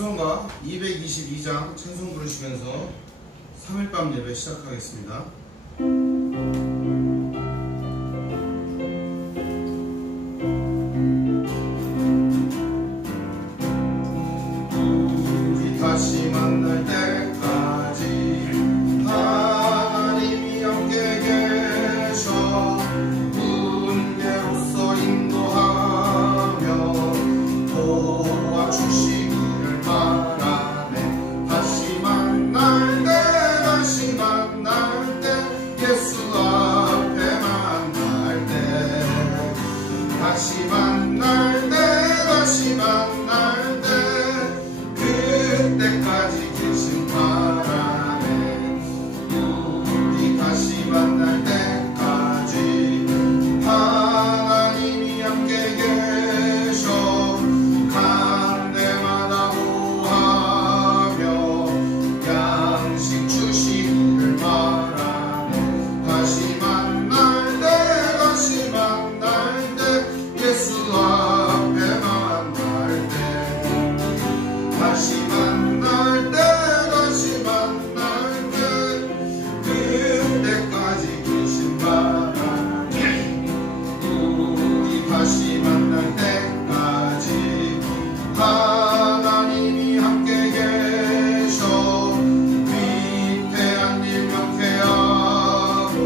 찬송가 222장 찬송 부르시면서 3일밤 예배 시작하겠습니다. 우리 다시 만날 때까지 하나님이 함께 계셔 문제로서 인도하며 도와주시기를 바라네. 다시 만날 때 예수 앞에 만날 때 다시 만날 때 그때까지 계신 바라네. 우리 다시 만날 때까지 하나님이 함께 계셔 간 데마다 보호하며 양식 주시기를 바라네. 다시 만날 때 예수 앞에 만날 때 다시 만날 때 그때까지 계신 바라네. 우리 다시 만날 때까지 하나님이 함께 계셔 위태한 일 명쾌하고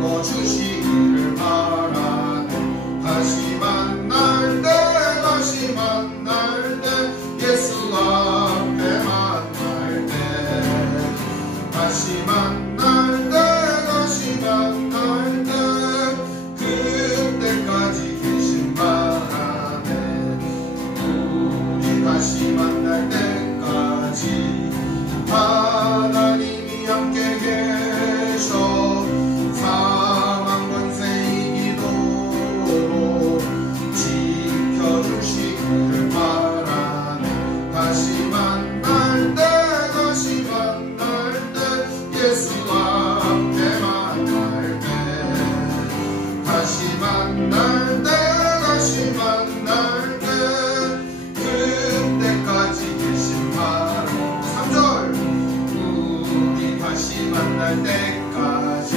부어주시기를 바라네. 다시 만날 때 예수 앞에 만날 때 다시 만날 때 그때까지 계신 바라네. 우리 다시 만날 때까지 하나님이 함께 계셔 사망 권세 이기도록 지켜주시기를 바라네. 다시 만날 때 예수 앞에 만날 때 다시 만날 때 그때까지 계신 바라네. 3절 우리 다시 만날 때까지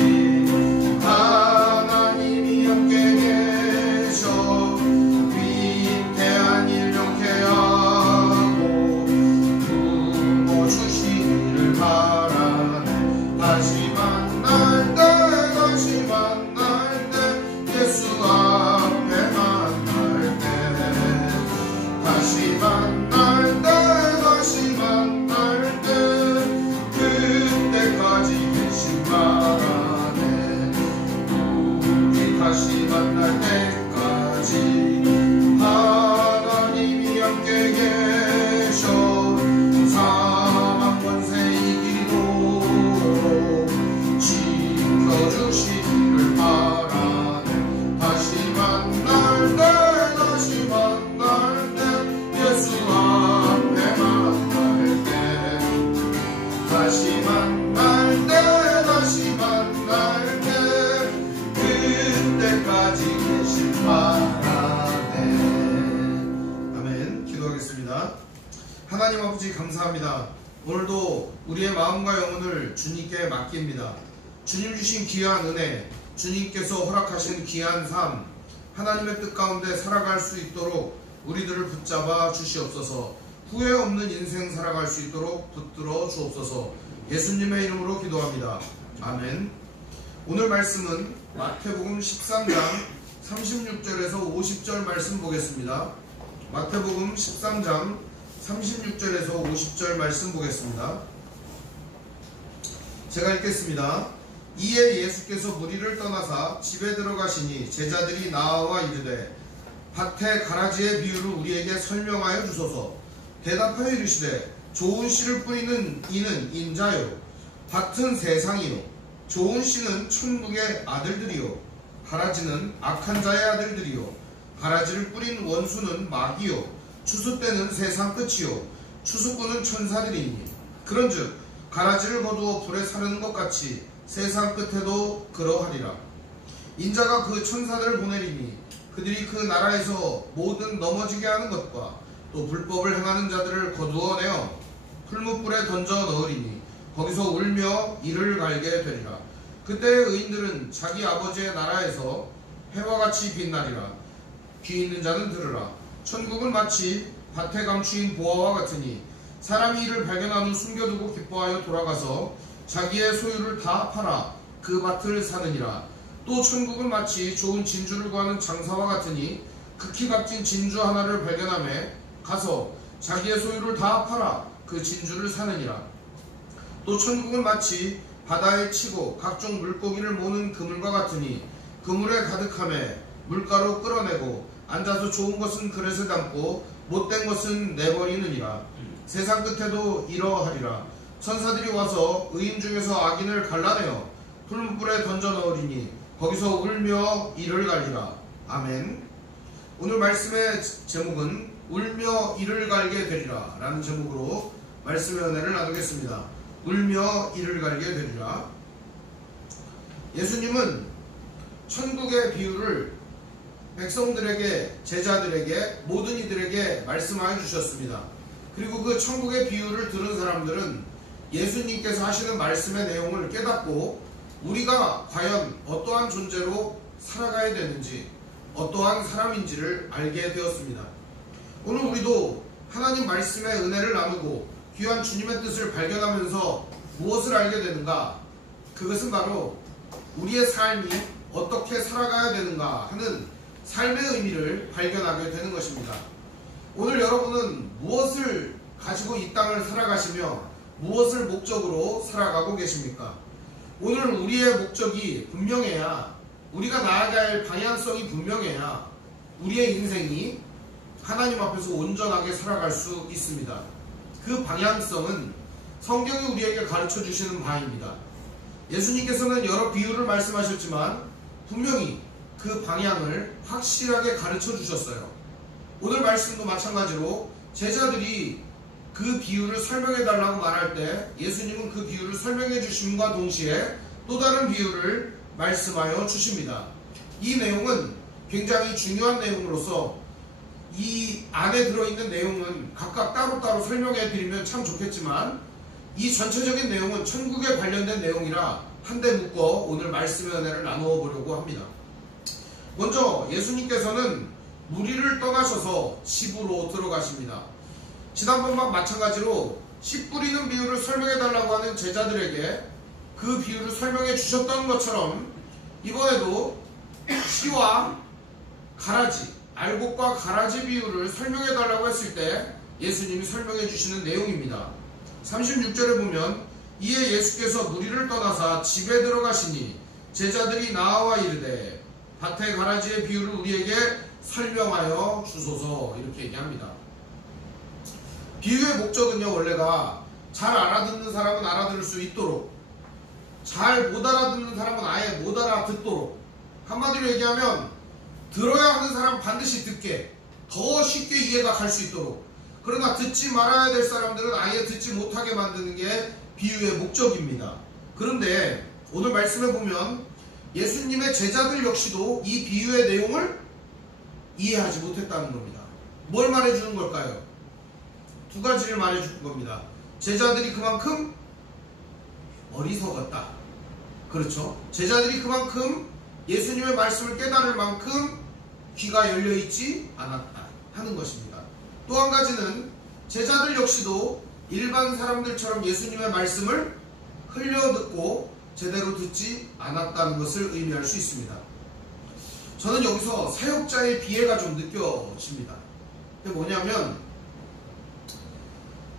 하나님이 함께 계셔 위태한 일 명쾌하고 부어주시기를 바라네. 다시 만날 때 예수 앞에 만날 때 다시 만날 때 그때까지 계신 바라네. 우리 다시 만날 때까지 하나님이 함께 계셔 사망 권세 이기도록 지켜주시기를 바라네. 다시 만날 때 예수 앞에 만날 때 다시 만날 때 그때까지 계신 바라네. 아멘. 기도하겠습니다. 하나님 아버지 감사합니다. 오늘도 우리의 마음과 영혼을 주님께 맡깁니다. 주님 주신 귀한 은혜, 주님께서 허락하신 귀한 삶, 하나님의 뜻 가운데 살아갈 수 있도록 우리들을 붙잡아 주시옵소서. 후회 없는 인생 살아갈 수 있도록 붙들어 주옵소서. 예수님의 이름으로 기도합니다. 아멘. 오늘 말씀은 마태복음 13장 36절에서 50절 말씀 보겠습니다. 마태복음 13장 36절에서 50절 말씀 보겠습니다. 제가 읽겠습니다. 이에 예수께서 무리를 떠나사 집에 들어가시니 제자들이 나와 이르되 밭에 가라지의 비유를 우리에게 설명하여 주소서. 대답하여 이르시되 좋은 씨를 뿌리는 이는 인자요 밭은 세상이요 좋은 씨는 천국의 아들들이요 가라지는 악한 자의 아들들이요 가라지를 뿌린 원수는 마귀요 추수 때는 세상 끝이요 추수꾼은 천사들이니 그런즉 가라지를 거두어 불에 사르는 것 같이 세상 끝에도 그러하리라. 인자가 그 천사들을 보내리니 그들이 그 나라에서 모든 넘어지게 하는 것과 또 불법을 행하는 자들을 거두어내어 풀무불에 던져 넣으리니 거기서 울며 이를 갈게 되리라. 그때의 의인들은 자기 아버지의 나라에서 해와 같이 빛나리라. 귀 있는 자는 들으라. 천국은 마치 밭에 감추인 보화와 같으니 사람이 이를 발견한 후 숨겨두고 기뻐하여 돌아가서 자기의 소유를 다 팔아 그 밭을 사느니라. 또 천국은 마치 좋은 진주를 구하는 장사와 같으니 극히 값진 진주 하나를 발견하며 가서 자기의 소유를 다 팔아 그 진주를 사느니라. 또 천국은 마치 바다에 치고 각종 물고기를 모는 그물과 같으니 그물에 가득하며 물가로 끌어내고 앉아서 좋은 것은 그릇에 담고 못된 것은 내버리느니라. 세상 끝에도 이러하리라. 천사들이 와서 의인 중에서 악인을 갈라내어 풀무불에 던져 넣으리니 거기서 울며 이를 갈리라. 아멘. 오늘 말씀의 제목은 울며 이를 갈게 되리라 라는 제목으로 말씀의 은혜를 나누겠습니다. 울며 이를 갈게 되리라. 예수님은 천국의 비유를 백성들에게, 제자들에게, 모든 이들에게 말씀하여 주셨습니다. 그리고 그 천국의 비유를 들은 사람들은 예수님께서 하시는 말씀의 내용을 깨닫고 우리가 과연 어떠한 존재로 살아가야 되는지, 어떠한 사람인지를 알게 되었습니다. 오늘 우리도 하나님 말씀의 은혜를 나누고 귀한 주님의 뜻을 발견하면서 무엇을 알게 되는가? 그것은 바로 우리의 삶이 어떻게 살아가야 되는가 하는 삶의 의미를 발견하게 되는 것입니다. 오늘 여러분은 무엇을 가지고 이 땅을 살아가시며 무엇을 목적으로 살아가고 계십니까? 오늘 우리의 목적이 분명해야, 우리가 나아가야 할 방향성이 분명해야 우리의 인생이 하나님 앞에서 온전하게 살아갈 수 있습니다. 그 방향성은 성경이 우리에게 가르쳐 주시는 바입니다. 예수님께서는 여러 비유를 말씀하셨지만 분명히 그 방향을 확실하게 가르쳐 주셨어요. 오늘 말씀도 마찬가지로 제자들이 그 비유를 설명해 달라고 말할 때 예수님은 그 비유를 설명해 주심과 동시에 또 다른 비유를 말씀하여 주십니다. 이 내용은 굉장히 중요한 내용으로서 이 안에 들어있는 내용은 각각 따로따로 설명해 드리면 참 좋겠지만 이 전체적인 내용은 천국에 관련된 내용이라 한데 묶어 오늘 말씀의 은혜를 나누어 보려고 합니다. 먼저 예수님께서는 무리를 떠나셔서 집으로 들어가십니다. 지난번과 마찬가지로 씨 뿌리는 비유를 설명해 달라고 하는 제자들에게 그 비유를 설명해 주셨던 것처럼 이번에도 씨와 가라지, 알곡과 가라지 비유를 설명해 달라고 했을 때 예수님이 설명해 주시는 내용입니다. 36절에 보면 이에 예수께서 무리를 떠나사 집에 들어가시니 제자들이 나와 이르되 밭의 가라지의 비유를 우리에게 설명하여 주소서 이렇게 얘기합니다. 비유의 목적은요, 원래가 잘 알아듣는 사람은 알아들을 수 있도록, 잘 못 알아듣는 사람은 아예 못 알아듣도록, 한마디로 얘기하면 들어야 하는 사람은 반드시 듣게, 더 쉽게 이해가 갈 수 있도록, 그러나 듣지 말아야 될 사람들은 아예 듣지 못하게 만드는 게 비유의 목적입니다. 그런데 오늘 말씀에 보면 예수님의 제자들 역시도 이 비유의 내용을 이해하지 못했다는 겁니다. 뭘 말해주는 걸까요? 두 가지를 말해주는 겁니다. 제자들이 그만큼 어리석었다. 그렇죠? 제자들이 그만큼 예수님의 말씀을 깨달을 만큼 귀가 열려있지 않았다 하는 것입니다. 또 한 가지는 제자들 역시도 일반 사람들처럼 예수님의 말씀을 흘려듣고 제대로 듣지 않았다는 것을 의미할 수 있습니다. 저는 여기서 사역자의 비애가 좀 느껴집니다. 그게 뭐냐면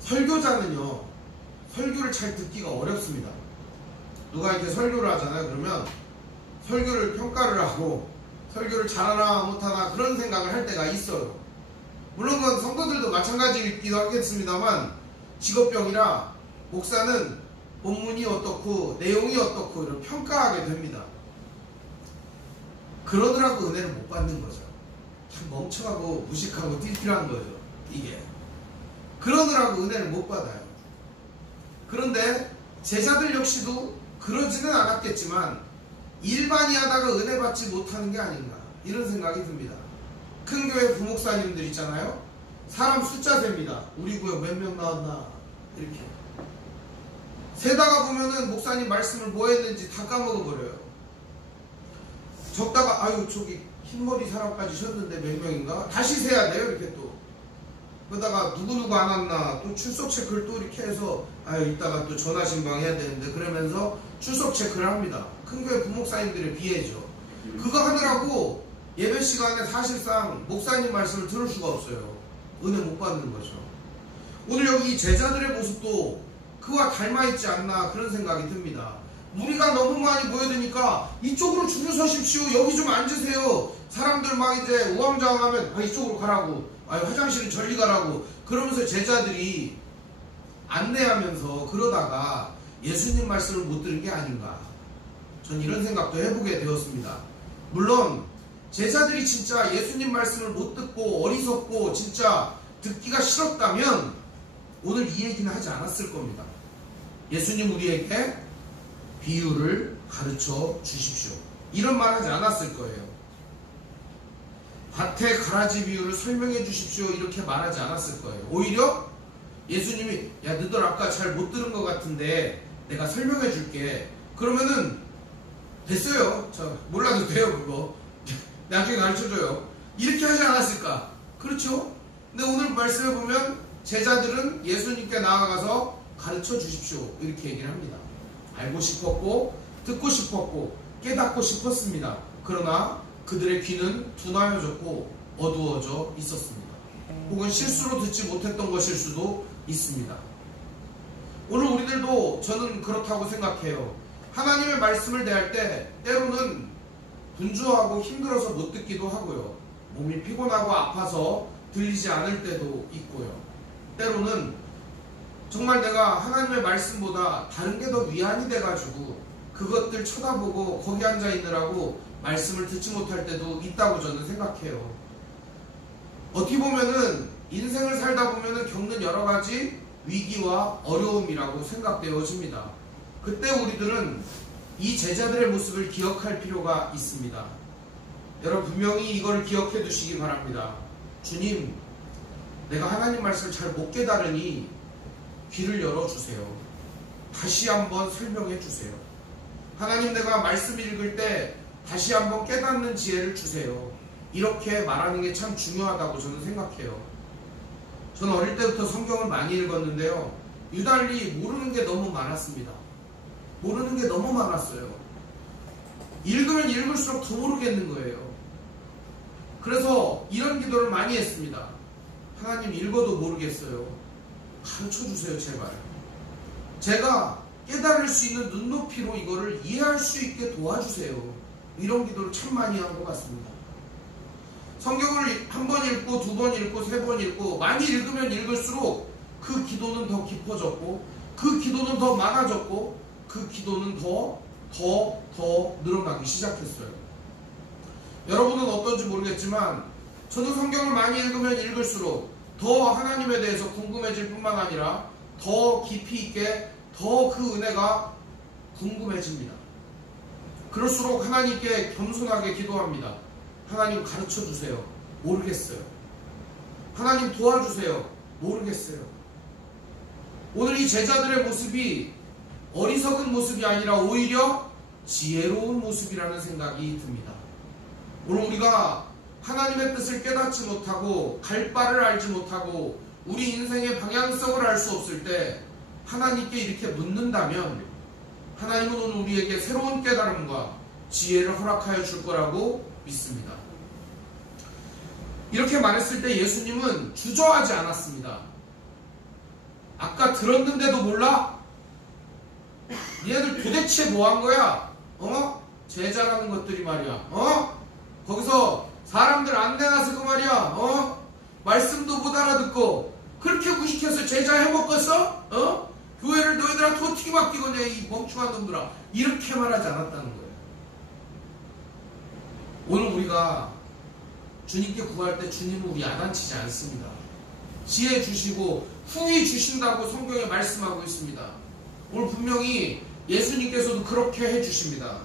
설교자는요, 설교를 잘 듣기가 어렵습니다. 누가 이렇게 설교를 하잖아요. 그러면 설교를 평가를 하고 설교를 잘하나 못하나 그런 생각을 할 때가 있어요. 물론 그건 성도들도 마찬가지이기도 하겠습니다만 직업병이라 목사는 본문이 어떻고 내용이 어떻고 이런 평가하게 됩니다. 그러더라고 은혜를 못 받는 거죠. 참 멍청하고 무식하고 띨띨한 거죠. 이게 그러느라고 은혜를 못 받아요. 그런데 제자들 역시도 그러지는 않았겠지만 일반이 하다가 은혜 받지 못하는 게 아닌가 이런 생각이 듭니다. 큰 교회 부목사님들 있잖아요. 사람 숫자 셉니다. 우리 구역 몇 명 나왔나 이렇게 세다가 보면은 목사님 말씀을 뭐 했는지 다 까먹어버려요. 적다가 아유 저기 흰머리 사람까지 쉬었는데 몇 명인가 다시 세야 돼요. 이렇게 또 그러다가 누구누구 안 왔나 또 출석 체크를 또 이렇게 해서 아유 이따가 또 전화 신방해야 되는데 그러면서 출석 체크를 합니다. 큰교회 부목사님들의 비애죠. 그거 하느라고 예배 시간에 사실상 목사님 말씀을 들을 수가 없어요. 은혜 못 받는 거죠. 오늘 여기 이 제자들의 모습도 그와 닮아있지 않나 그런 생각이 듭니다. 우리가 너무 많이 모여드니까 이쪽으로 줄을 서십시오. 여기 좀 앉으세요. 사람들 막 이제 우왕좌왕하면 아, 이쪽으로 가라고. 아, 화장실은 저리 가라고. 그러면서 제자들이 안내하면서 그러다가 예수님 말씀을 못 들은 게 아닌가. 전 이런 생각도 해보게 되었습니다. 물론 제자들이 진짜 예수님 말씀을 못 듣고 어리석고 진짜 듣기가 싫었다면 오늘 이 얘기는 하지 않았을 겁니다. 예수님 우리에게 비유를 가르쳐 주십시오. 이런 말 하지 않았을 거예요. 밭의 가라지 비유를 설명해 주십시오. 이렇게 말하지 않았을 거예요. 오히려 예수님이 야 너들 아까 잘 못 들은 것 같은데 내가 설명해 줄게. 그러면은 됐어요. 저 몰라도 돼요 그거. 나중에 가르쳐줘요. 이렇게 하지 않았을까? 그렇죠? 근데 오늘 말씀해 보면 제자들은 예수님께 나아가서 가르쳐 주십시오. 이렇게 얘기를 합니다. 알고 싶었고 듣고 싶었고 깨닫고 싶었습니다. 그러나 그들의 귀는 둔하여졌고 어두워져 있었습니다. 혹은 실수로 듣지 못했던 것일 수도 있습니다. 오늘 우리들도 저는 그렇다고 생각해요. 하나님의 말씀을 대할 때 때로는 분주하고 힘들어서 못 듣기도 하고요. 몸이 피곤하고 아파서 들리지 않을 때도 있고요. 때로는 정말 내가 하나님의 말씀보다 다른 게 더 위안이 돼가지고 그것들 쳐다보고 거기 앉아 있느라고 말씀을 듣지 못할 때도 있다고 저는 생각해요. 어떻게 보면은 인생을 살다 보면은 겪는 여러 가지 위기와 어려움이라고 생각되어집니다. 그때 우리들은 이 제자들의 모습을 기억할 필요가 있습니다. 여러분 분명히 이걸 기억해 두시기 바랍니다. 주님, 내가 하나님 말씀을 잘 못 깨달으니 귀를 열어주세요. 다시 한번 설명해 주세요. 하나님, 내가 말씀 읽을 때 다시 한번 깨닫는 지혜를 주세요. 이렇게 말하는 게 참 중요하다고 저는 생각해요. 저는 어릴 때부터 성경을 많이 읽었는데요. 유달리 모르는 게 너무 많았습니다. 모르는 게 너무 많았어요. 읽으면 읽을수록 더 모르겠는 거예요. 그래서 이런 기도를 많이 했습니다. 하나님, 읽어도 모르겠어요. 가르쳐주세요 제발. 제가 깨달을 수 있는 눈높이로 이거를 이해할 수 있게 도와주세요. 이런 기도를 참 많이 한 것 같습니다. 성경을 한 번 읽고 두 번 읽고 세 번 읽고 많이 읽으면 읽을수록 그 기도는 더 깊어졌고 그 기도는 더 많아졌고 그 기도는 더 늘어나기 시작했어요. 여러분은 어떤지 모르겠지만 저는 성경을 많이 읽으면 읽을수록 더 하나님에 대해서 궁금해질 뿐만 아니라 더 깊이 있게 더 그 은혜가 궁금해집니다. 그럴수록 하나님께 겸손하게 기도합니다. 하나님 가르쳐 주세요. 모르겠어요. 하나님 도와주세요. 모르겠어요. 오늘 이 제자들의 모습이 어리석은 모습이 아니라 오히려 지혜로운 모습이라는 생각이 듭니다. 오늘 우리가 하나님의 뜻을 깨닫지 못하고 갈 바를 알지 못하고 우리 인생의 방향성을 알 수 없을 때 하나님께 이렇게 묻는다면 하나님은 오늘 우리에게 새로운 깨달음과 지혜를 허락하여 줄 거라고 믿습니다. 이렇게 말했을 때 예수님은 주저하지 않았습니다. 아까 들었는데도 몰라? 얘들 도대체 뭐 한 거야? 제자라는 것들이 말이야. 거기서 사람들 안내나서 그 말이야. 말씀도 못 알아듣고 그렇게 무식해서 제자 해먹겠어? 교회를 너희들한테 어떻게 맡기겠냐 이 멍청한 놈들아. 이렇게 말하지 않았다는 거예요. 오늘 우리가 주님께 구할 때 주님은 우리 야단치지 않습니다. 지혜 주시고 후히 주신다고 성경에 말씀하고 있습니다. 오늘 분명히 예수님께서도 그렇게 해주십니다.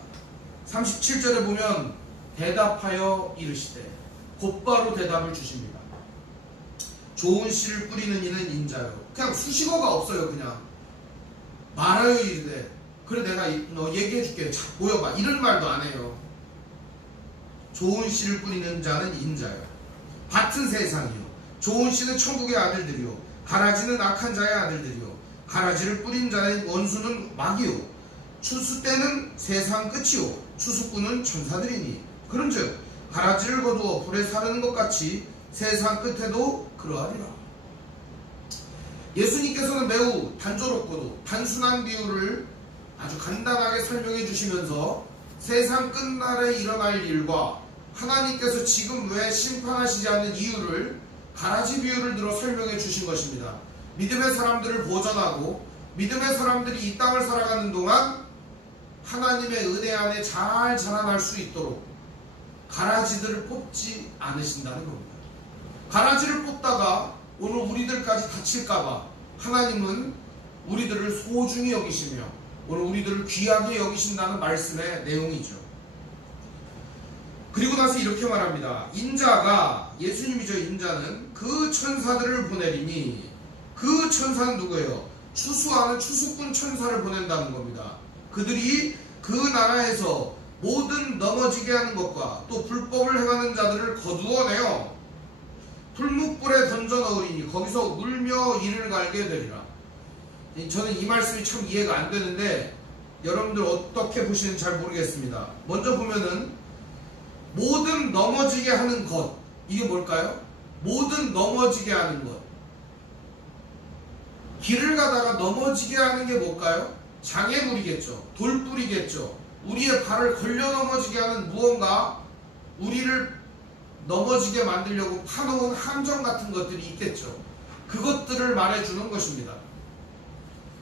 37절에 보면 대답하여 이르시되 곧바로 대답을 주십니다. 좋은 씨를 뿌리는 이는 인자요. 그냥 수식어가 없어요. 그냥 말하여 이르되 그래 내가 너 얘기해 줄게. 자, 모여봐. 이런 말도 안 해요. 좋은 씨를 뿌리는 자는 인자요. 밭은 세상이요. 좋은 씨는 천국의 아들들이요. 가라지는 악한 자의 아들들이요. 가라지를 뿌린 자의 원수는 마귀요. 추수 때는 세상 끝이요. 추수꾼은 천사들이니. 그런즉 가라지를 거두어 불에 사르는 것 같이 세상 끝에도 그러하리라. 예수님께서는 매우 단조롭고도 단순한 비유를 아주 간단하게 설명해 주시면서 세상 끝날에 일어날 일과 하나님께서 지금 왜 심판하시지 않는 이유를 가라지 비유를 들어 설명해 주신 것입니다. 믿음의 사람들을 보전하고 믿음의 사람들이 이 땅을 살아가는 동안 하나님의 은혜 안에 잘 자라날 수 있도록 가라지들을 뽑지 않으신다는 겁니다. 가라지를 뽑다가 오늘 우리들까지 다칠까봐 하나님은 우리들을 소중히 여기시며 오늘 우리들을 귀하게 여기신다는 말씀의 내용이죠. 그리고 나서 이렇게 말합니다. 인자가, 예수님이죠. 인자는 그 천사들을 보내리니, 그 천사는 누구예요? 추수하는 추수꾼 천사를 보낸다는 겁니다. 그들이 그 나라에서 모든 넘어지게 하는 것과 또 불법을 행하는 자들을 거두어내어 풀무불에 던져 넣으리니 거기서 울며 이를 갈게 되리라. 저는 이 말씀이 참 이해가 안 되는데 여러분들 어떻게 보시는지 잘 모르겠습니다. 먼저 보면은 모든 넘어지게 하는 것, 이게 뭘까요? 모든 넘어지게 하는 것. 길을 가다가 넘어지게 하는 게 뭘까요? 장애물이겠죠. 돌뿌리겠죠. 우리의 발을 걸려 넘어지게 하는 무언가, 우리를 넘어지게 만들려고 파놓은 함정 같은 것들이 있겠죠. 그것들을 말해주는 것입니다.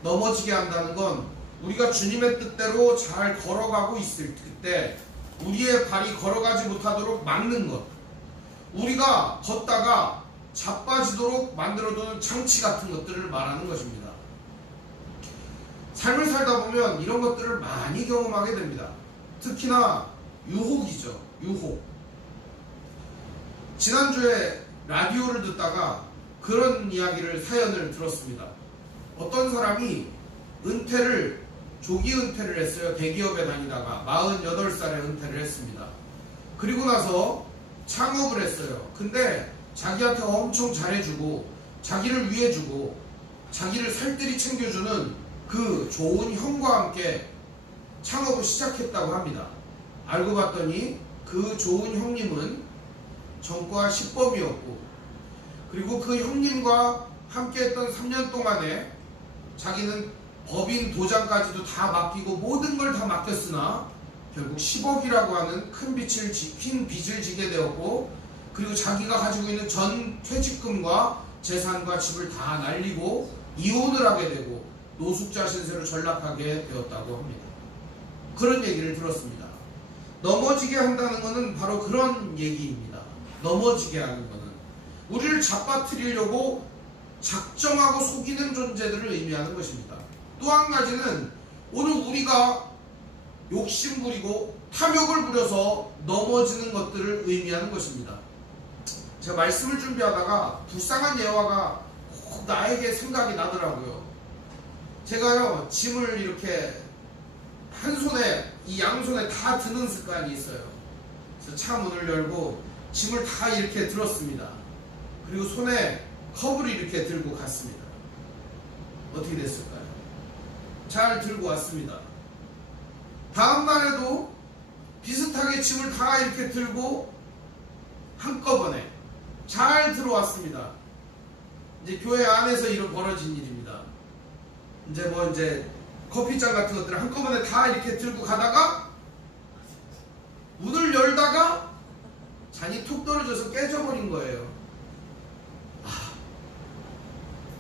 넘어지게 한다는 건 우리가 주님의 뜻대로 잘 걸어가고 있을 그때 우리의 발이 걸어가지 못하도록 막는 것, 우리가 걷다가 자빠지도록 만들어두는 장치 같은 것들을 말하는 것입니다. 삶을 살다 보면 이런 것들을 많이 경험하게 됩니다. 특히나 유혹이죠. 유혹. 지난주에 라디오를 듣다가 그런 이야기를, 사연을 들었습니다. 어떤 사람이 조기 은퇴를 했어요. 대기업에 다니다가 48살에 은퇴를 했습니다. 그리고 나서 창업을 했어요. 근데 자기한테 엄청 잘해주고 자기를 위해주고 자기를 살뜰히 챙겨주는 그 좋은 형과 함께 창업을 시작했다고 합니다. 알고 봤더니 그 좋은 형님은 전과 10범이었고, 그리고 그 형님과 함께 했던 3년 동안에 자기는 법인 도장까지도 다 맡기고 모든 걸 다 맡겼으나 결국 10억이라고 하는 큰 빚을 지게 되었고, 그리고 자기가 가지고 있는 전 퇴직금과 재산과 집을 다 날리고 이혼을 하게 되고 노숙자 신세로 전락하게 되었다고 합니다. 그런 얘기를 들었습니다. 넘어지게 한다는 것은 바로 그런 얘기입니다. 넘어지게 하는 것은 우리를 잡아뜨리려고 작정하고 속이는 존재들을 의미하는 것입니다. 또 한 가지는 오늘 우리가 욕심부리고 탐욕을 부려서 넘어지는 것들을 의미하는 것입니다. 제가 말씀을 준비하다가 불쌍한 예화가 꼭 나에게 생각이 나더라고요. 제가요, 짐을 이렇게 한 손에, 이 양손에 다 드는 습관이 있어요. 그래서 차 문을 열고 짐을 다 이렇게 들었습니다. 그리고 손에 컵을 이렇게 들고 갔습니다. 어떻게 됐을까요? 잘 들고 왔습니다. 다음 날에도 비슷하게 짐을 다 이렇게 들고 한꺼번에 잘 들어왔습니다. 이제 교회 안에서 이런 벌어진 일입니다. 이제 커피잔 같은 것들을 한꺼번에 다 이렇게 들고 가다가 문을 열다가 잔이 툭 떨어져서 깨져버린 거예요.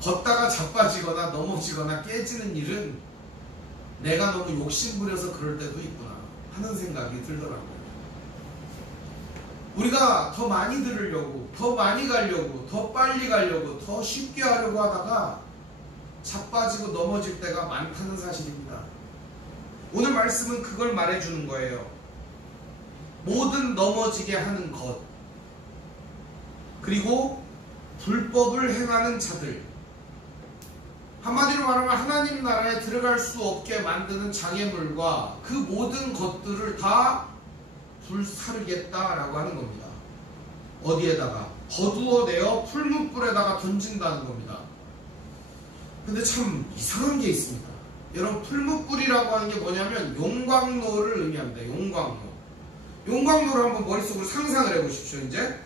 걷다가 자빠지거나 넘어지거나 깨지는 일은 내가 너무 욕심부려서 그럴 때도 있구나 하는 생각이 들더라고요. 우리가 더 많이 들으려고, 더 많이 가려고, 더 빨리 가려고, 더 쉽게 하려고 하다가 자빠지고 넘어질 때가 많다는 사실입니다. 오늘 말씀은 그걸 말해주는 거예요. 모든 넘어지게 하는 것, 그리고 불법을 행하는 자들, 한마디로 말하면 하나님 나라에 들어갈 수 없게 만드는 장애물과 그 모든 것들을 다 불사르겠다라고 하는 겁니다. 어디에다가? 거두어내어 풀무불에다가 던진다는 겁니다. 근데 참 이상한 게 있습니다. 여러분, 풀무불이라고 하는 게 뭐냐면 용광로를 의미합니다. 용광로를 한번 머릿속으로 상상을 해보십시오. 이제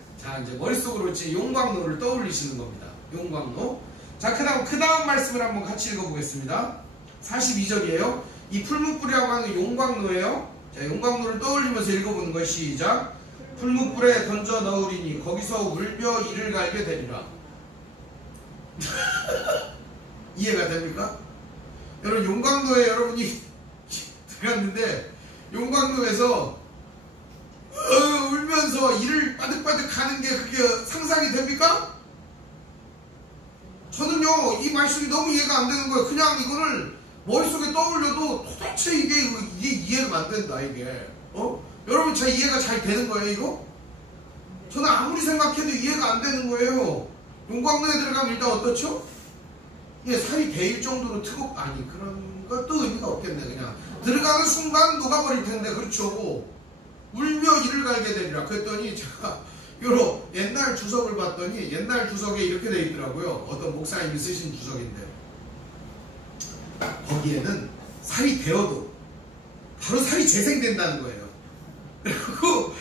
머릿속으로 이제 용광로를 떠올리시는 겁니다. 용광로. 자, 그 다음 말씀을 한번 같이 읽어보겠습니다. 42절이에요. 이 풀무불이라고 하는 용광로예요. 자, 용광로를 떠올리면서 읽어보는 거예요. 시작. 풀무불에 던져 넣으리니 거기서 울며 이를 갈게 되리라. 이해가 됩니까? 여러분, 용광로에 여러분이 들어갔는데 용광로에서 울면서 이를 빠득빠득 가는 게 그게 상상이 됩니까? 저는요, 이 말씀이 너무 이해가 안 되는 거예요. 그냥 이거를 머릿속에 떠올려도 도대체 이게 이해가 안 된다, 이게. 여러분, 잘 이해가 잘 되는 거예요, 이거? 저는 아무리 생각해도 이해가 안 되는 거예요. 용광로에 들어가면 일단 어떻죠? 이게 살이 데일 정도로 아니, 그런 것도 의미가 없겠네, 그냥. 들어가는 순간 녹아버릴 텐데, 그렇죠? 울며 이를 갈게 되리라. 그랬더니 제가 요런 옛날 주석을 봤더니 옛날 주석에 이렇게 돼 있더라고요. 어떤 목사님이 쓰신 주석인데 거기에는 살이 데어도 바로 살이 재생된다는 거예요. 그리고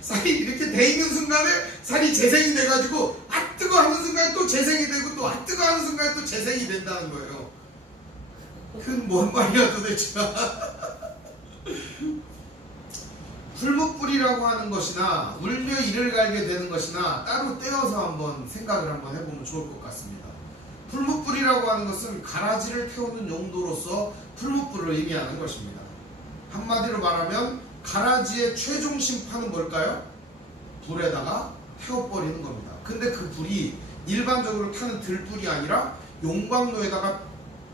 살이 이렇게 돼 있는 순간에 살이 재생이 돼가지고 아 뜨거 하는 순간에 또 재생이 되고 또 아 뜨거 하는 순간에 또 재생이 된다는 거예요. 그건 뭔 말이야 도대체. 풀무불이라고 하는 것이나 울며 이를 갈게 되는 것이나 따로 떼어서 한번 생각을 한번 해보면 좋을 것 같습니다. 풀무불이라고 하는 것은 가라지를 태우는 용도로서 풀무불을 의미하는 것입니다. 한마디로 말하면 가라지의 최종 심판은 뭘까요? 불에다가 태워버리는 겁니다. 근데 그 불이 일반적으로 타는 들불이 아니라 용광로에다가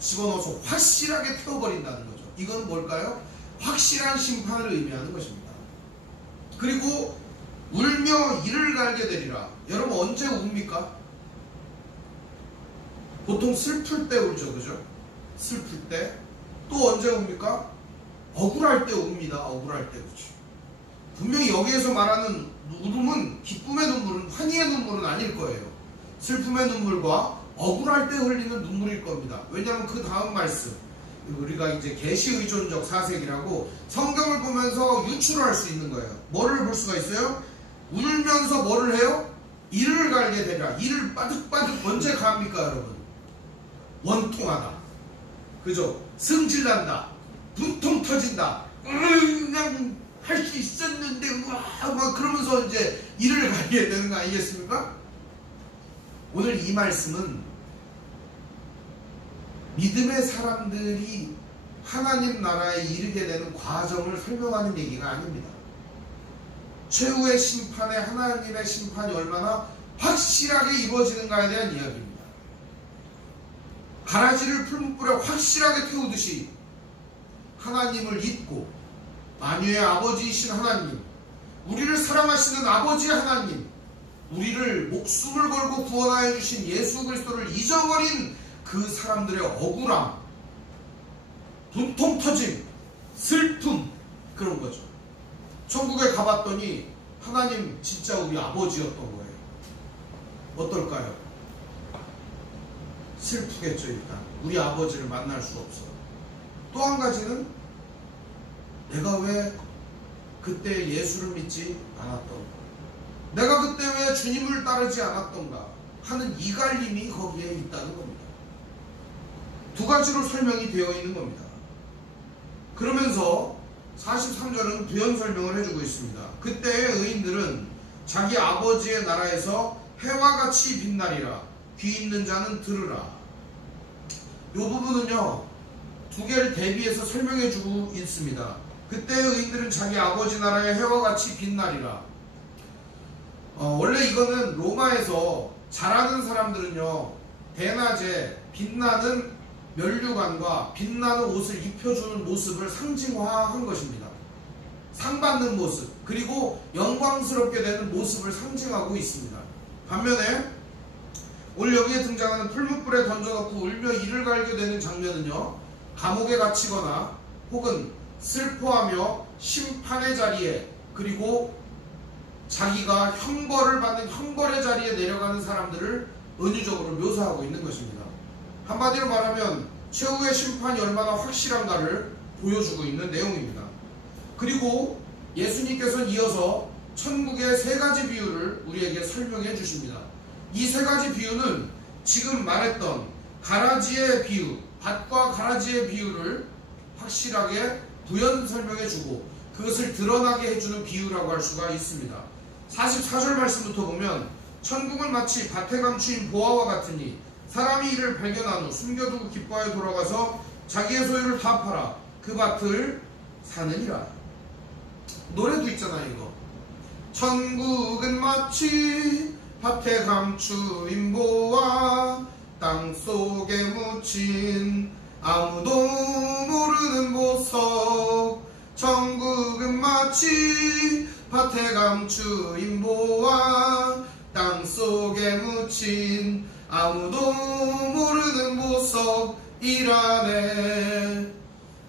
집어넣어서 확실하게 태워버린다는 거죠. 이건 뭘까요? 확실한 심판을 의미하는 것입니다. 그리고 울며 이를 갈게 되리라. 여러분 언제 웁니까? 보통 슬플 때 울죠, 그죠? 슬플 때. 또 언제 웁니까? 억울할 때 웁니다. 억울할 때, 그죠? 분명히 여기에서 말하는 울음은 기쁨의 눈물은, 환희의 눈물은 아닐 거예요. 슬픔의 눈물과 억울할 때 흘리는 눈물일 겁니다. 왜냐하면 그 다음 말씀, 우리가 이제 계시의존적 사색이라고 성경을 보면서 유추를 할 수 있는 거예요. 뭐를 볼 수가 있어요? 울면서 뭐를 해요? 이를 갈게 되리라. 이를 빠득빠득 언제 갑니까, 여러분? 원통하다. 그죠? 승질난다. 분통 터진다. 그냥 할 수 있었는데, 막 그러면서 이제 이를 갈게 되는 거 아니겠습니까? 오늘 이 말씀은 믿음의 사람들이 하나님 나라에 이르게 되는 과정을 설명하는 얘기가 아닙니다. 최후의 심판에 하나님의 심판이 얼마나 확실하게 이루어지는가에 대한 이야기입니다. 가라지를 풀무불에 확실하게 태우듯이 하나님을 잊고 만유의 아버지이신 하나님, 우리를 사랑하시는 아버지 하나님, 우리를 목숨을 걸고 구원하여 주신 예수 그리스도를 잊어버린 그 사람들의 억울함, 분통 터짐, 슬픔, 그런 거죠. 천국에 가봤더니 하나님 진짜 우리 아버지였던 거예요. 어떨까요? 슬프겠죠. 일단 우리 아버지를 만날 수 없어. 또 한 가지는 내가 왜 그때 예수를 믿지 않았던가, 내가 그때 왜 주님을 따르지 않았던가 하는 이갈림이 거기에 있다는 겁니다. 두 가지로 설명이 되어 있는 겁니다. 그러면서 43절은 부연 설명을 해주고 있습니다. 그때의 의인들은 자기 아버지의 나라에서 해와 같이 빛나리라. 귀 있는 자는 들으라. 이 부분은요, 두 개를 대비해서 설명해주고 있습니다. 그때의 의인들은 자기 아버지 나라의 해와 같이 빛나리라. 원래 이거는 로마에서 잘하는 사람들은요, 대낮에 빛나는 면류관과 빛나는 옷을 입혀주는 모습을 상징화한 것입니다. 상 받는 모습, 그리고 영광스럽게 되는 모습을 상징하고 있습니다. 반면에 오늘 여기에 등장하는 풀무불에 던져놓고 울며 이를 갈게 되는 장면은요, 감옥에 갇히거나 혹은 슬퍼하며 심판의 자리에, 그리고 자기가 형벌을 받는 형벌의 자리에 내려가는 사람들을 은유적으로 묘사하고 있는 것입니다. 한마디로 말하면 최후의 심판이 얼마나 확실한가를 보여주고 있는 내용입니다. 그리고 예수님께서는 이어서 천국의 세 가지 비유를 우리에게 설명해 주십니다. 이 세 가지 비유는 지금 말했던 가라지의 비유, 밭과 가라지의 비유를 확실하게 부연 설명해 주고 그것을 드러나게 해주는 비유라고 할 수가 있습니다. 44절 말씀부터 보면 천국은 마치 밭에 감추인 보화와 같으니 사람이 이를 발견한 후 숨겨두고 기뻐하여 돌아가서 자기의 소유를 다 팔아 그 밭을 사느니라. 노래도 있잖아요. 이거 천국은 마치 밭에 감추인 보화 땅속에 묻힌 아무도 모르는 보석. 천국은 마치 밭에 감추인 보화 땅속에 묻힌 아무도 모르는 보석이라네.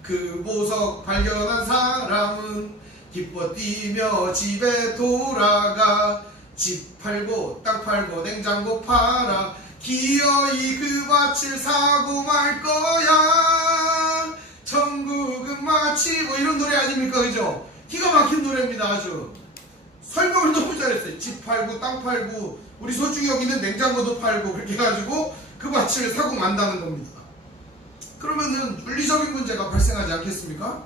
그 보석 발견한 사람은 기뻐 뛰며 집에 돌아가 집 팔고 땅 팔고 냉장고 팔아 기어이 그 밭을 사고 말 거야. 천국은 마치 뭐 이런 노래 아닙니까? 그죠? 기가 막힌 노래입니다. 아주 설명을 너무 잘했어요. 집 팔고 땅 팔고 우리 소중히 여기는 냉장고도 팔고 그렇게 해가지고 그 밭을 사고 만다는 겁니다. 그러면은 윤리적인 문제가 발생하지 않겠습니까?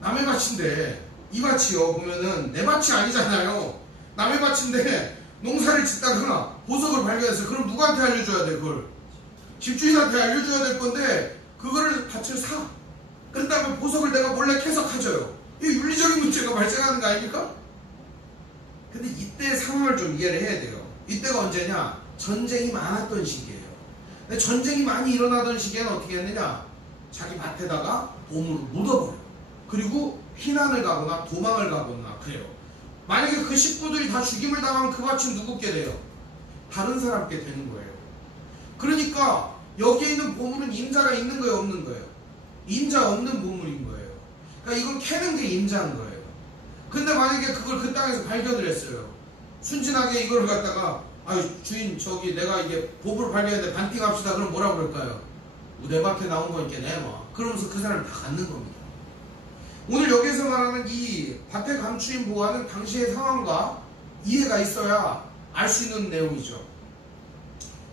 남의 밭인데 이 밭이요 보면은 내 밭이 아니잖아요. 남의 밭인데 농사를 짓다가 보석을 발견해서 그럼 누구한테 알려줘야 돼? 그걸 집주인한테 알려줘야 될 건데 그거를 밭을 사. 그 다음에 보석을 내가 몰래 캐서 가져요. 이 윤리적인 문제가 발생하는 거 아닙니까? 근데 이때 상황을 좀 이해를 해야 돼요. 이때가 언제냐? 전쟁이 많았던 시기예요. 근데 전쟁이 많이 일어나던 시기에는 어떻게 했느냐? 자기 밭에다가 보물을 묻어버려요. 그리고 피난을 가거나 도망을 가거나 그래요. 만약에 그 식구들이 다 죽임을 당하면 그 밭은 누구께 돼요? 다른 사람께 되는 거예요. 그러니까 여기에 있는 보물은 임자가 있는 거예요? 없는 거예요? 임자 없는 보물인 거예요. 그러니까 이건 캐는 게 임자인 거예요. 근데 만약에 그걸 그 땅에서 발견을 했어요. 순진하게 이걸 갖다가 아유 주인 저기 내가 이게 보물을 발견했는데 반띵합시다. 그럼 뭐라고 그럴까요? 내 밭에 나온 거니까 내놔. 그러면서 그 사람을 다 갖는 겁니다. 오늘 여기에서 말하는 이 밭에 감추인 보화는 당시의 상황과 이해가 있어야 알 수 있는 내용이죠.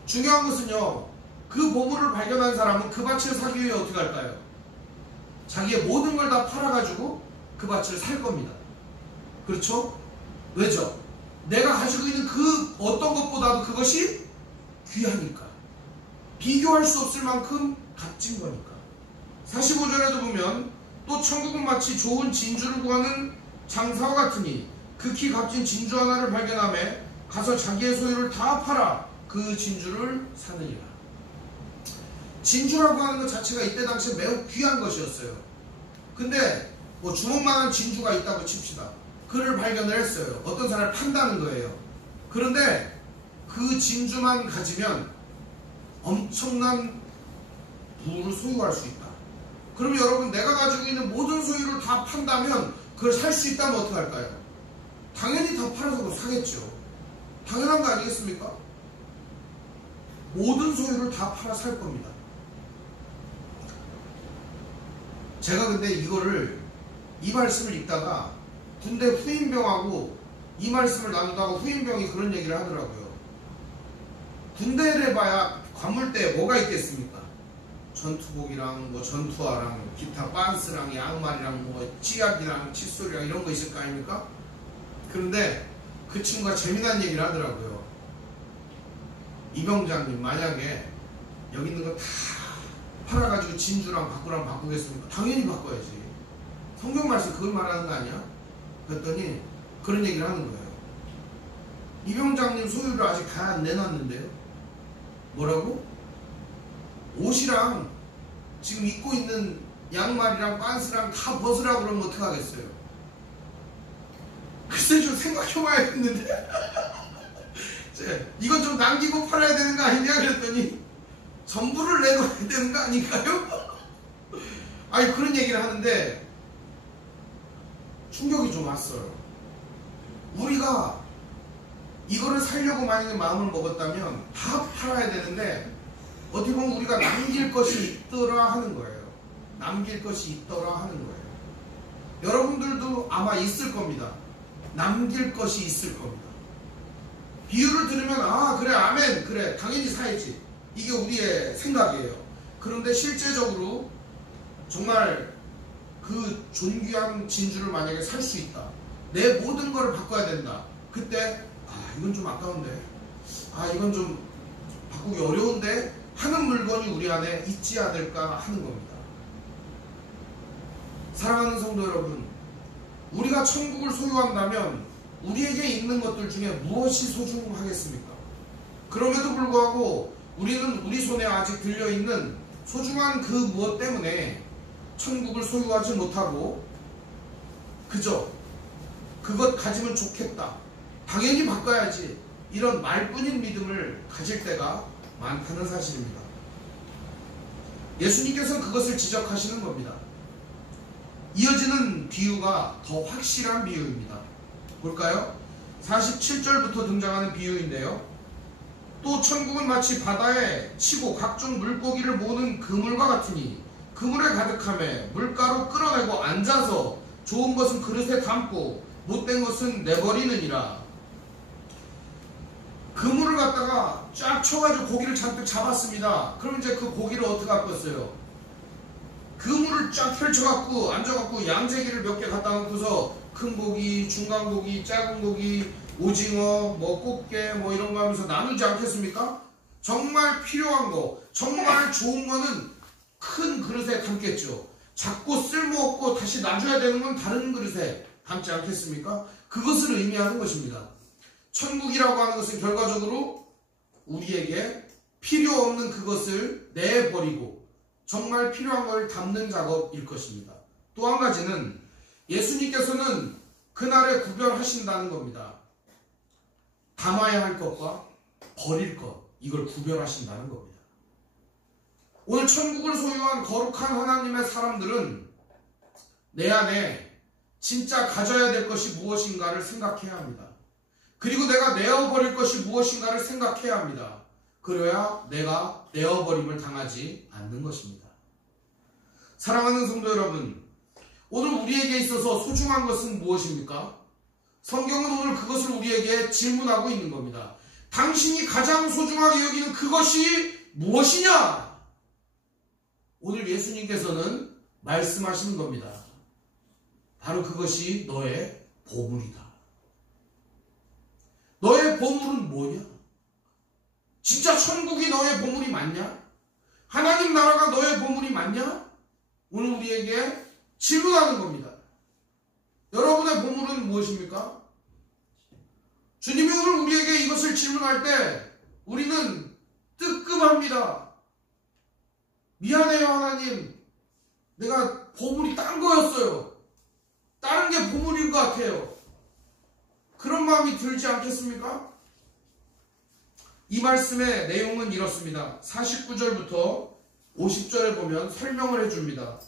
중요한 것은요, 그 보물을 발견한 사람은 그 밭을 사기 위해 어떻게 할까요? 자기의 모든 걸 다 팔아가지고 그 밭을 살 겁니다. 그렇죠? 왜죠? 내가 가지고 있는 그 어떤 것보다도 그것이 귀하니까. 비교할 수 없을 만큼 값진 거니까. 45절에도 보면 또 천국은 마치 좋은 진주를 구하는 장사와 같으니 극히 값진 진주 하나를 발견하며 가서 자기의 소유를 다 팔아 그 진주를 사느니라. 진주라고 하는 것 자체가 이때 당시에 매우 귀한 것이었어요. 근데 뭐 주먹만한 진주가 있다고 칩시다. 그를 발견을 했어요. 어떤 사람을 판다는 거예요. 그런데 그 진주만 가지면 엄청난 부를 소유할 수 있다. 그럼 여러분 내가 가지고 있는 모든 소유를 다 판다면 그걸 살 수 있다면 어떻게 할까요? 당연히 다 팔아서 사겠죠. 당연한 거 아니겠습니까? 모든 소유를 다 팔아 살 겁니다. 제가 근데 이거를 이 말씀을 읽다가 군대 후임병하고 이 말씀을 나누다가 후임병이 그런 얘기를 하더라고요. 군대를 해봐야 관물대에 뭐가 있겠습니까? 전투복이랑 뭐 전투화랑 기타 빤스랑 양말이랑 뭐 치약이랑 칫솔이랑 이런 거 있을 거 아닙니까? 그런데 그 친구가 재미난 얘기를 하더라고요. 이병장님 만약에 여기 있는 거 다 팔아가지고 진주랑 바꾸랑 바꾸겠습니까? 당연히 바꿔야지. 성경 말씀 그걸 말하는 거 아니야? 그랬더니 그런 얘기를 하는 거예요. 이병장님 소유를 아직 다 안 내놨는데요. 뭐라고? 옷이랑 지금 입고 있는 양말이랑 빤스랑 다 벗으라고 그러면 어떡하겠어요? 글쎄 좀 생각해봐야겠는데 이건 좀 남기고 팔아야 되는 거 아니냐 그랬더니 전부를 내놓아야 되는 거 아닌가요? 아니 그런 얘기를 하는데 충격이 좀 왔어요. 우리가 이거를 살려고 만약에 마음을 먹었다면 다 팔아야 되는데 어떻게 보면 우리가 남길 것이 있더라 하는 거예요. 남길 것이 있더라 하는 거예요. 여러분들도 아마 있을 겁니다. 남길 것이 있을 겁니다. 비유를 들으면 아 그래 아멘 그래 당연히 사야지 이게 우리의 생각이에요. 그런데 실제적으로 정말 그 존귀한 진주를 만약에 살 수 있다. 내 모든 거를 바꿔야 된다. 그때 아 이건 좀 아까운데 아 이건 좀 바꾸기 어려운데 하는 물건이 우리 안에 있지 않을까 하는 겁니다. 사랑하는 성도 여러분, 우리가 천국을 소유한다면 우리에게 있는 것들 중에 무엇이 소중하겠습니까? 그럼에도 불구하고 우리는 우리 손에 아직 들려있는 소중한 그 무엇 때문에 천국을 소유하지 못하고 그저 그것 가지면 좋겠다. 당연히 바꿔야지. 이런 말뿐인 믿음을 가질 때가 많다는 사실입니다. 예수님께서는 그것을 지적하시는 겁니다. 이어지는 비유가 더 확실한 비유입니다. 볼까요? 47절부터 등장하는 비유인데요. 또 천국은 마치 바다에 치고 각종 물고기를 모으는 그물과 같으니 그물에 가득하며 물가로 끌어내고 앉아서 좋은 것은 그릇에 담고 못된 것은 내버리느니라. 그물을 갖다가 쫙 쳐가지고 고기를 잔뜩 잡았습니다. 그럼 이제 그 고기를 어떻게 바꿨어요? 그물을 쫙 펼쳐갖고 앉아갖고 양재기를 몇 개 갖다 놓고서 큰 고기, 중간 고기, 작은 고기, 오징어, 뭐 꽃게 뭐 이런 거 하면서 나누지 않겠습니까? 정말 필요한 거, 정말 좋은 거는 큰 그릇에 담겠죠. 작고 쓸모없고 다시 놔줘야 되는 건 다른 그릇에 담지 않겠습니까? 그것을 의미하는 것입니다. 천국이라고 하는 것은 결과적으로 우리에게 필요 없는 그것을 내버리고 정말 필요한 걸 담는 작업일 것입니다. 또 한 가지는 예수님께서는 그날에 구별하신다는 겁니다. 담아야 할 것과 버릴 것, 이걸 구별하신다는 겁니다. 오늘 천국을 소유한 거룩한 하나님의 사람들은 내 안에 진짜 가져야 될 것이 무엇인가를 생각해야 합니다. 그리고 내가 내어버릴 것이 무엇인가를 생각해야 합니다. 그래야 내가 내어버림을 당하지 않는 것입니다. 사랑하는 성도 여러분, 오늘 우리에게 있어서 소중한 것은 무엇입니까? 성경은 오늘 그것을 우리에게 질문하고 있는 겁니다. 당신이 가장 소중하게 여기는 그것이 무엇이냐? 오늘 예수님께서는 말씀하시는 겁니다. 바로 그것이 너의 보물이다. 너의 보물은 뭐냐? 진짜 천국이 너의 보물이 맞냐? 하나님 나라가 너의 보물이 맞냐? 오늘 우리에게 질문하는 겁니다. 여러분의 보물은 무엇입니까? 주님이 오늘 우리에게 이것을 질문할 때 우리는 뜨끔합니다. 미안해요 하나님. 내가 보물이 딴 거였어요. 다른 게 보물인 것 같아요. 그런 마음이 들지 않겠습니까? 이 말씀의 내용은 이렇습니다. 49절부터 50절에 보면 설명을 해줍니다.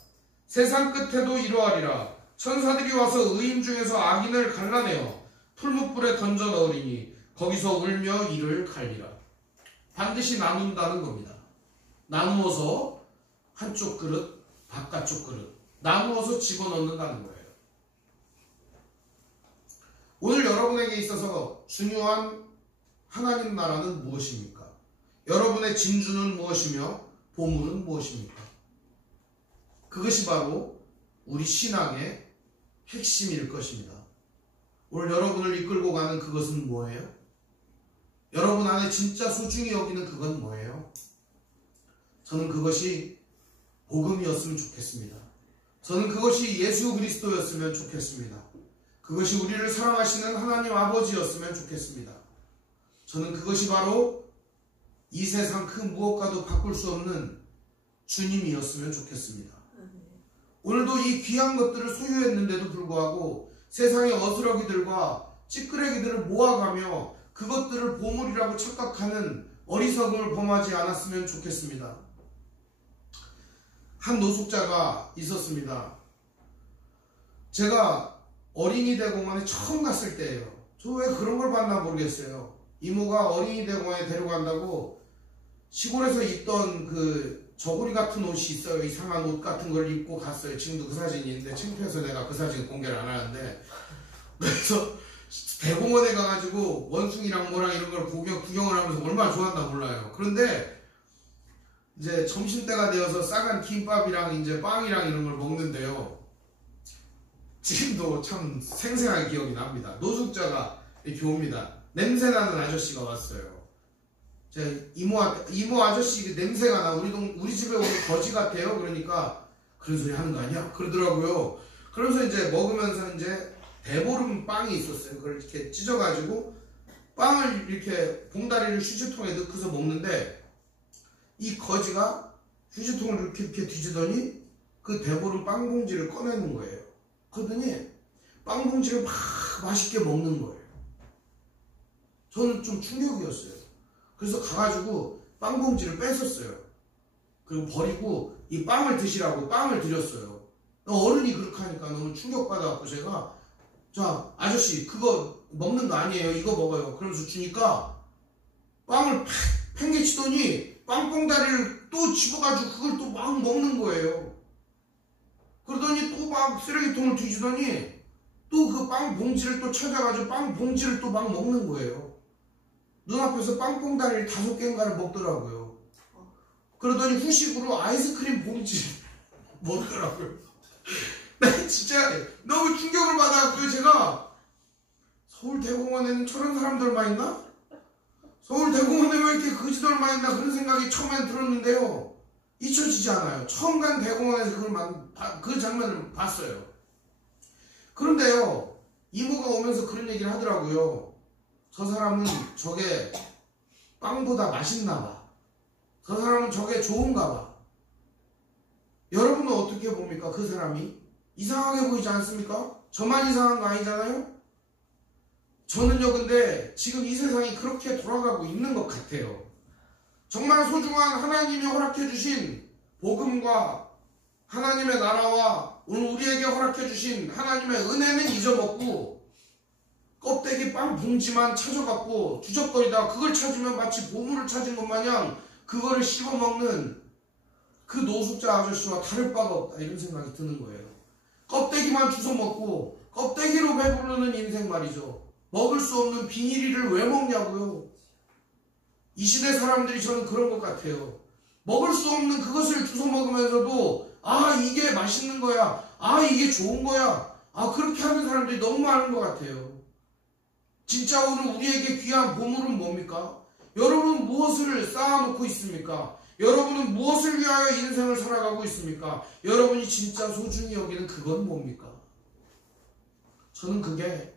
세상 끝에도 이러하리라. 천사들이 와서 의인 중에서 악인을 갈라내어 풀무불에 던져 넣으리니 거기서 울며 이를 갈리라. 반드시 나눈다는 겁니다. 나누어서 한쪽 그릇, 바깥쪽 그릇 나누어서 집어넣는다는 거예요. 오늘 여러분에게 있어서 중요한 하나님 나라는 무엇입니까? 여러분의 진주는 무엇이며 보물은 무엇입니까? 그것이 바로 우리 신앙의 핵심일 것입니다. 오늘 여러분을 이끌고 가는 그것은 뭐예요? 여러분 안에 진짜 소중히 여기는 그건 뭐예요? 저는 그것이 복음이었으면 좋겠습니다. 저는 그것이 예수 그리스도였으면 좋겠습니다. 그것이 우리를 사랑하시는 하나님 아버지였으면 좋겠습니다. 저는 그것이 바로 이 세상 그 무엇과도 바꿀 수 없는 주님이었으면 좋겠습니다. 오늘도 이 귀한 것들을 소유했는데도 불구하고 세상의 어스러기들과 찌끄레기들을 모아가며 그것들을 보물이라고 착각하는 어리석음을 범하지 않았으면 좋겠습니다. 한 노숙자가 있었습니다. 제가 어린이 대공원에 처음 갔을 때예요. 저 왜 그런 걸 봤나 모르겠어요. 이모가 어린이 대공원에 데려간다고 시골에서 입던 그 저고리 같은 옷이 있어요. 이상한 옷 같은 걸 입고 갔어요. 지금도 그 사진이 있는데 창피해서 내가 그 사진 공개를 안 하는데, 그래서 대공원에 가가지고 원숭이랑 뭐랑 이런 걸 구경을 하면서 얼마나 좋았나 몰라요. 그런데 이제 점심때가 되어서 싸간 김밥이랑 이제 빵이랑 이런 걸 먹는데요. 지금도 참 생생하게 기억이 납니다. 노숙자가 이렇게 옵니다. 냄새나는 아저씨가 왔어요. 제 이모 아저씨 그 냄새가 나. 우리 집에 오는 거지 같아요. 그러니까 그런 소리 하는 거 아니야? 그러더라고요. 그러면서 이제 먹으면서 이제 대보름 빵이 있었어요. 그걸 이렇게 찢어가지고 빵을 이렇게 봉다리를 휴지통에 넣고서 먹는데, 이 거지가 휴지통을 이렇게 뒤지더니 그 대보름 빵 봉지를 꺼내는 거예요. 그러더니 빵 봉지를 막 맛있게 먹는 거예요. 저는 좀 충격이었어요. 그래서 가가지고 빵 봉지를 뺏었어요. 그리고 버리고 이 빵을 드시라고 빵을 드렸어요. 어른이 그렇게 하니까 너무 충격받아갖고 제가, 자 아저씨 그거 먹는 거 아니에요. 이거 먹어요. 그러면서 주니까 빵을 팽개치더니 빵봉다리를 또 집어가지고 그걸 또 막 먹는 거예요. 그러더니 또 막 쓰레기통을 뒤지더니 또 그 빵 봉지를 또 찾아가지고 빵 봉지를 또 막 먹는 거예요. 눈앞에서 빵봉다리를 5개인가를 먹더라고요. 그러더니 후식으로 아이스크림 봉지를 먹더라고요. 나 진짜 너무 충격을 받아갖고요. 제가 서울대공원에는 저런 사람들만 있나? 서울대공원에 왜 이렇게 거지들만 있나? 그런 생각이 처음엔 들었는데요. 잊혀지지 않아요. 처음 간 대공원에서 그 장면을 봤어요. 그런데요, 이모가 오면서 그런 얘기를 하더라고요. 저 사람은 저게 빵보다 맛있나 봐. 저 사람은 저게 좋은가 봐. 여러분은 어떻게 봅니까? 그 사람이 이상하게 보이지 않습니까? 저만 이상한 거 아니잖아요? 저는요, 근데 지금 이 세상이 그렇게 돌아가고 있는 것 같아요. 정말 소중한 하나님이 허락해 주신 복음과 하나님의 나라와 오늘 우리에게 허락해 주신 하나님의 은혜는 잊어먹고 껍데기 빵 봉지만 찾아갖고 주적거리다 그걸 찾으면 마치 보물을 찾은 것 마냥 그거를 씹어먹는 그 노숙자 아저씨와 다를 바가 없다, 이런 생각이 드는 거예요. 껍데기만 주워먹고 껍데기로 배부르는 인생 말이죠. 먹을 수 없는 비닐이를 왜 먹냐고요. 이 시대 사람들이 저는 그런 것 같아요. 먹을 수 없는 그것을 주워 먹으면서도 아 이게 맛있는 거야, 아 이게 좋은 거야, 아 그렇게 하는 사람들이 너무 많은 것 같아요. 진짜 오늘 우리에게 귀한 보물은 뭡니까? 여러분은 무엇을 쌓아놓고 있습니까? 여러분은 무엇을 위하여 인생을 살아가고 있습니까? 여러분이 진짜 소중히 여기는 그건 뭡니까? 저는 그게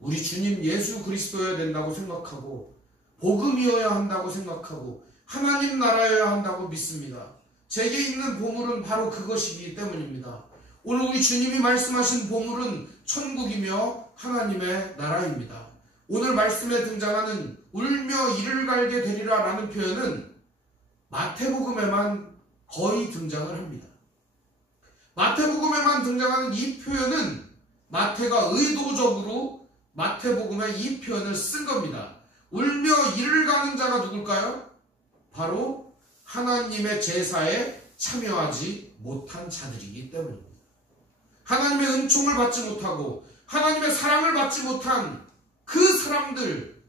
우리 주님 예수 그리스도여야 된다고 생각하고 복음이어야 한다고 생각하고 하나님 나라여야 한다고 믿습니다. 제게 있는 보물은 바로 그것이기 때문입니다. 오늘 우리 주님이 말씀하신 보물은 천국이며 하나님의 나라입니다. 오늘 말씀에 등장하는 울며 이를 갈게 되리라 라는 표현은 마태복음에만 거의 등장을 합니다. 마태복음에만 등장하는 이 표현은 마태가 의도적으로 마태복음에 이 표현을 쓴 겁니다. 울며 이를 가는 자가 누굴까요? 바로 하나님의 제사에 참여하지 못한 자들이기 때문입니다. 하나님의 은총을 받지 못하고 하나님의 사랑을 받지 못한 그 사람들,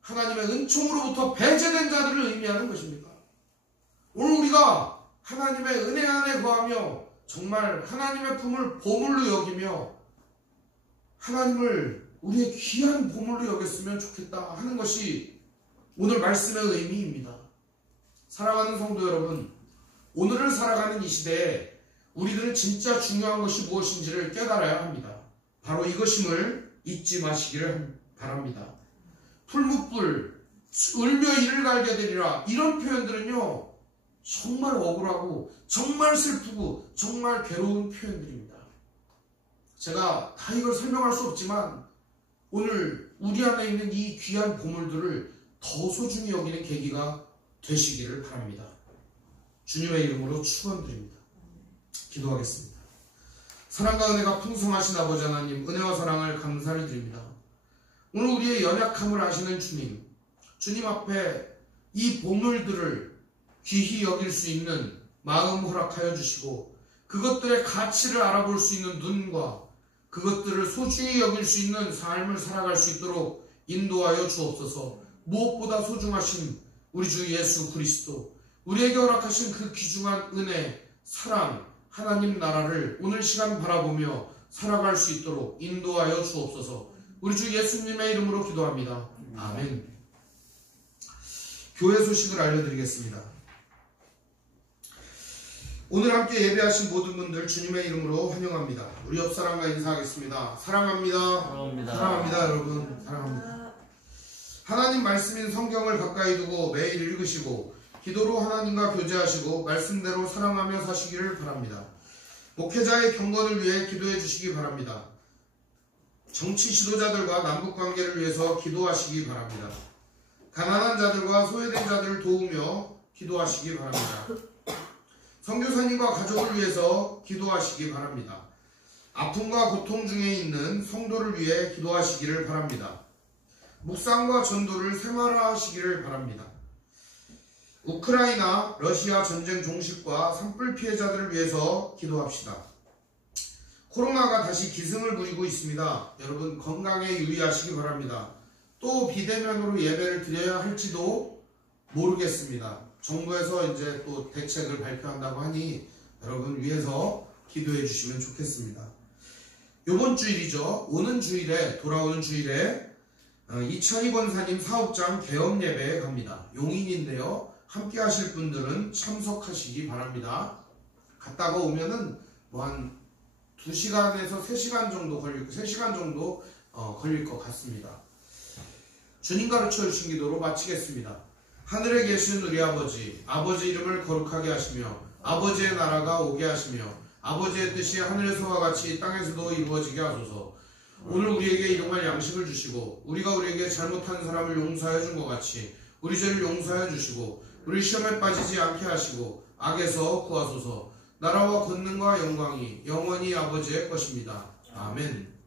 하나님의 은총으로부터 배제된 자들을 의미하는 것입니다. 오늘 우리가 하나님의 은혜 안에 거하며 정말 하나님의 품을 보물로 여기며 하나님을 우리의 귀한 보물로 여겼으면 좋겠다 하는 것이 오늘 말씀의 의미입니다. 사랑하는 성도 여러분, 오늘을 살아가는 이 시대에 우리들은 진짜 중요한 것이 무엇인지를 깨달아야 합니다. 바로 이것임을 잊지 마시기를 바랍니다. 풀무불, 울며 이를 갈게 되리라, 이런 표현들은요 정말 억울하고 정말 슬프고 정말 괴로운 표현들입니다. 제가 다 이걸 설명할 수 없지만 오늘 우리 안에 있는 이 귀한 보물들을 더 소중히 여기는 계기가 되시기를 바랍니다. 주님의 이름으로 축원드립니다. 기도하겠습니다. 사랑과 은혜가 풍성하신 아버지 하나님, 은혜와 사랑을 감사를 드립니다. 오늘 우리의 연약함을 아시는 주님, 주님 앞에 이 보물들을 귀히 여길 수 있는 마음 허락하여 주시고, 그것들의 가치를 알아볼 수 있는 눈과 그것들을 소중히 여길 수 있는 삶을 살아갈 수 있도록 인도하여 주옵소서. 무엇보다 소중하신 우리 주 예수 그리스도, 우리에게 허락하신 그 귀중한 은혜, 사랑, 하나님 나라를 오늘 시간 바라보며 살아갈 수 있도록 인도하여 주옵소서. 우리 주 예수님의 이름으로 기도합니다. 아멘. 교회 소식을 알려드리겠습니다. 오늘 함께 예배하신 모든 분들 주님의 이름으로 환영합니다. 우리 옆사람과 인사하겠습니다. 사랑합니다. 사랑합니다 여러분. 사랑합니다. 하나님 말씀인 성경을 가까이 두고 매일 읽으시고 기도로 하나님과 교제하시고 말씀대로 사랑하며 사시기를 바랍니다. 목회자의 경건을 위해 기도해 주시기 바랍니다. 정치 지도자들과 남북관계를 위해서 기도하시기 바랍니다. 가난한 자들과 소외된 자들을 도우며 기도하시기 바랍니다. 선교사님과 가족을 위해서 기도하시기 바랍니다. 아픔과 고통 중에 있는 성도를 위해 기도하시기를 바랍니다. 묵상과 전도를 생활화하시기를 바랍니다. 우크라이나, 러시아 전쟁 종식과 산불 피해자들을 위해서 기도합시다. 코로나가 다시 기승을 부리고 있습니다. 여러분 건강에 유의하시기 바랍니다. 또 비대면으로 예배를 드려야 할지도 모르겠습니다. 정부에서 이제 또 대책을 발표한다고 하니 여러분 위해서 기도해 주시면 좋겠습니다. 이번 주일이죠. 오는 주일에, 돌아오는 주일에 이찬희 권사님 사업장 개업 예배에 갑니다. 용인인데요. 함께 하실 분들은 참석하시기 바랍니다. 갔다가 오면은 뭐 한 2시간에서 3시간 정도 걸리고 3시간 정도 걸릴 것 같습니다. 주님 가르쳐 주신 기도로 마치겠습니다. 하늘에 계신 우리 아버지, 아버지 이름을 거룩하게 하시며 아버지의 나라가 오게 하시며 아버지의 뜻이 하늘에서와 같이 땅에서도 이루어지게 하소서. 오늘 우리에게 일용할 양식을 주시고 우리가 우리에게 잘못한 사람을 용서해 준 것 같이 우리 죄를 용서해 주시고 우리 시험에 빠지지 않게 하시고 악에서 구하소서. 나라와 권능과 영광이 영원히 아버지의 것입니다. 아멘.